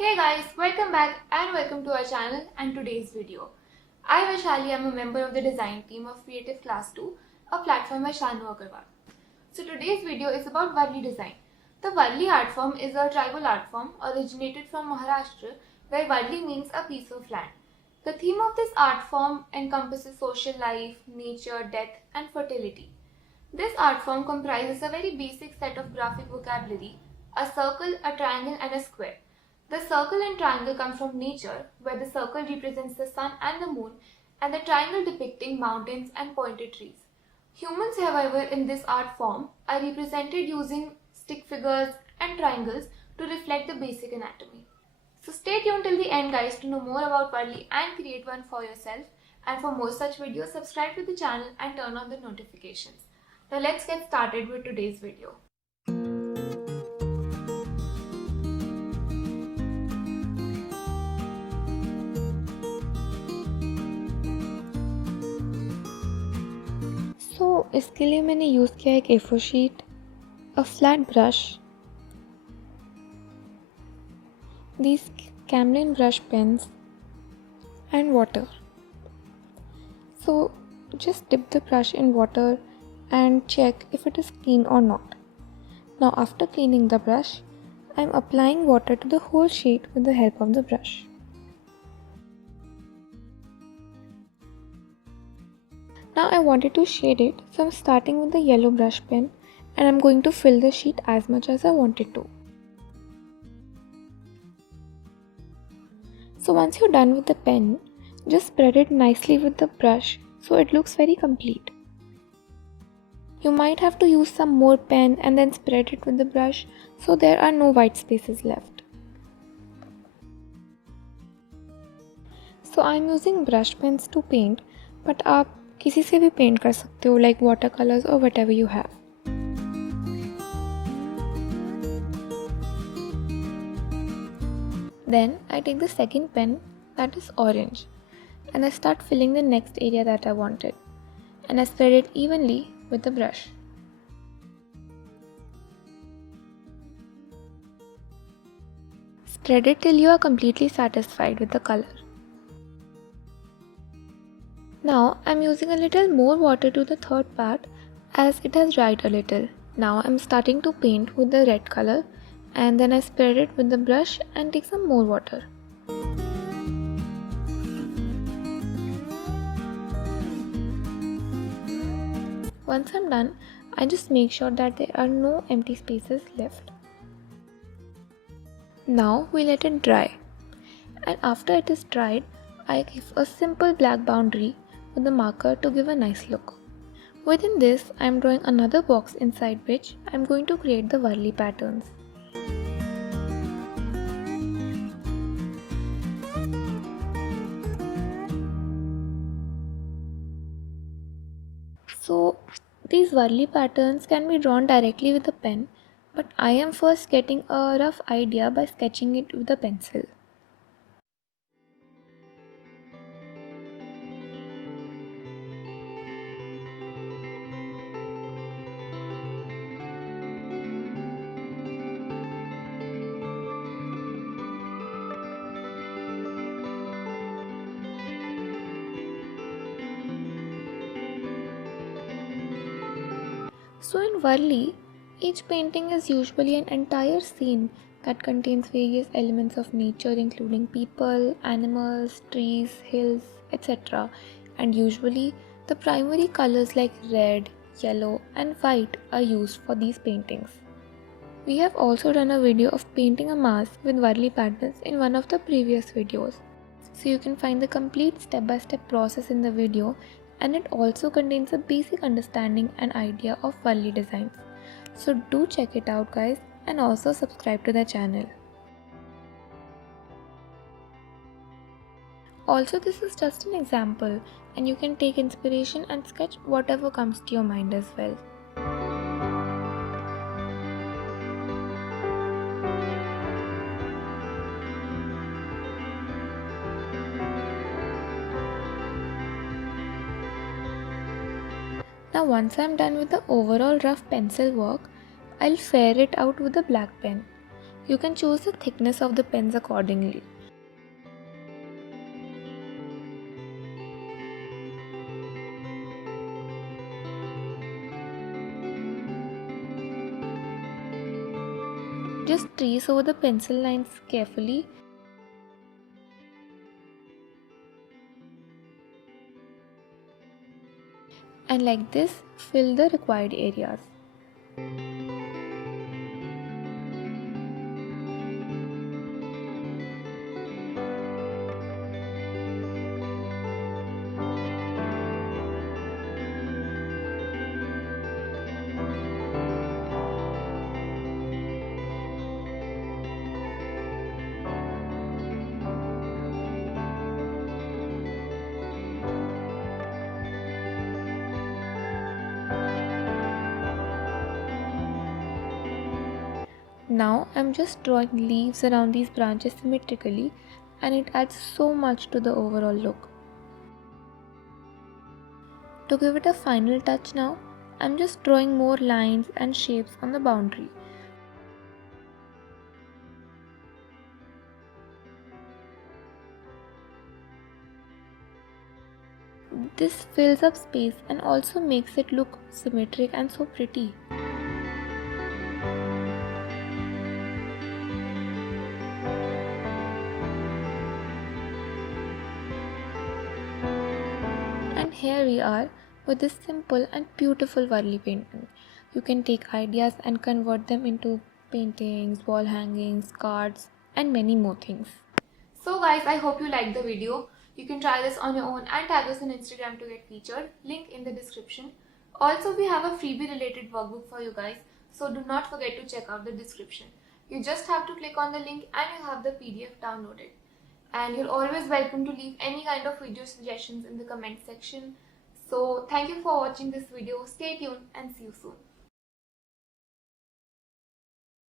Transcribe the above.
Hey guys, welcome back and welcome to our channel and today's video. I Vaishali am a member of the design team of Creative Class 2, a platform by Shanu Agarwal. So today's video is about Warli design. The Warli art form is a tribal art form originated from Maharashtra where Warli means a piece of land. The theme of this art form encompasses social life, nature, death and fertility. This art form comprises a very basic set of graphic vocabulary, a circle, a triangle and a square. The circle and triangle come from nature, where the circle represents the sun and the moon, and the triangle depicting mountains and pointed trees. Humans, however, in this art form are represented using stick figures and triangles to reflect the basic anatomy. So stay tuned till the end guys to know more about Warli and create one for yourself. And for more such videos, subscribe to the channel and turn on the notifications. Now let's get started with today's video. तो इसके लिए मैंने use किया एक A4 sheet, a flat brush, these Camlin brush pens and water. So just dip the brush in water and check if it is clean or not. Now after cleaning the brush, I am applying water to the whole sheet with the help of the brush. Now I wanted to shade it, so I'm starting with the yellow brush pen and I'm going to fill the sheet as much as I wanted to. So once you're done with the pen, just spread it nicely with the brush so it looks very complete. You might have to use some more pen and then spread it with the brush so there are no white spaces left. So I'm using brush pens to paint, but आप किसी से भी paint कर सकते हो like watercolors or whatever you have. Then I take the second pen, that is orange, and I start filling the next area that I wanted, and I spread it evenly with the brush. Spread it till you are completely satisfied with the color. Now I'm using a little more water to the third part as it has dried a little. Now I'm starting to paint with the red color and then I spread it with the brush and take some more water. Once I'm done, I just make sure that there are no empty spaces left. Now we let it dry, and after it is dried, I give a simple black boundary with the marker to give a nice look. Within this, I am drawing another box inside which I am going to create the Warli patterns. So these Warli patterns can be drawn directly with a pen, but I am first getting a rough idea by sketching it with a pencil. So in Warli, each painting is usually an entire scene that contains various elements of nature including people, animals, trees, hills, etc. And usually the primary colors like red, yellow and white are used for these paintings. We have also done a video of painting a mask with Warli patterns in one of the previous videos. So you can find the complete step-by-step process in the video, and it also contains a basic understanding and idea of Warli designs. So do check it out guys, and also subscribe to the channel. Also, this is just an example and you can take inspiration and sketch whatever comes to your mind as well. Now once I am done with the overall rough pencil work, I'll fare it out with a black pen. You can choose the thickness of the pens accordingly. Just trace over the pencil lines carefully. And like this, fill the required areas. Now I'm just drawing leaves around these branches symmetrically, and it adds so much to the overall look. To give it a final touch now, I'm just drawing more lines and shapes on the boundary. This fills up space and also makes it look symmetric and so pretty. And here we are with this simple and beautiful Warli painting. You can take ideas and convert them into paintings, wall hangings, cards, and many more things. So guys, I hope you liked the video. You can try this on your own and tag us on Instagram to get featured. Link in the description. Also, we have a freebie related workbook for you guys, so do not forget to check out the description. You just have to click on the link and you have the PDF downloaded. And you're always welcome to leave any kind of video suggestions in the comment section. So thank you for watching this video. Stay tuned and see you soon.